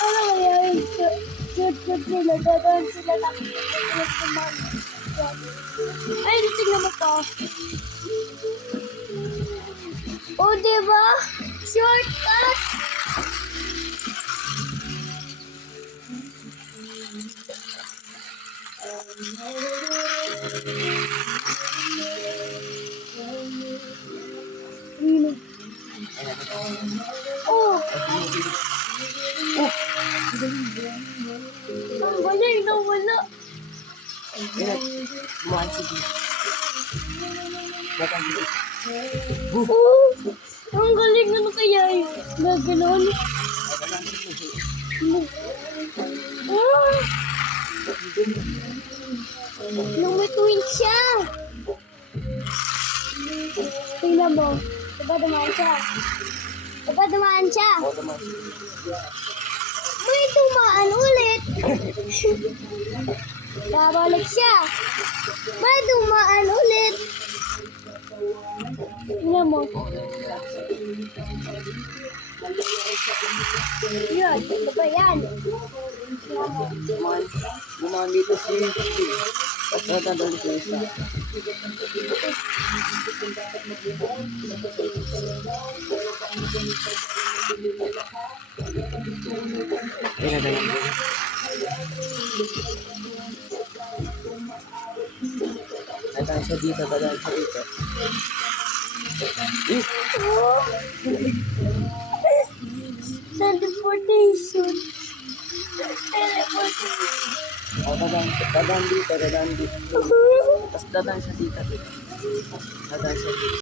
Ano nangyari? Shoot sila, dadaan sila nakikita sa mama. Ay, tingnan mo to. Oh, diba? Shortcut! Oh! Ang galing na wala. Buwan sige. Batang sige. Oh! Ang galing ano kaya yun? Nagano'n. Oh! Lumituin siya. Tingnan mo. Diba dumaan siya? Diba dumaan siya? O naman sige. May dumaan ulit. Babalik siya. May dumaan ulit. Tingnan mo. Yan. Ito ba yan? Gumawa dito si at natandang siya isa. Ay, nadalang mo. Dadaan siya dito, dadaan siya dito. Oh! Teleportation. Teleportation. O, dadaan dito, dadaan dito. Tapos dadaan siya dito. Dadaan siya dito.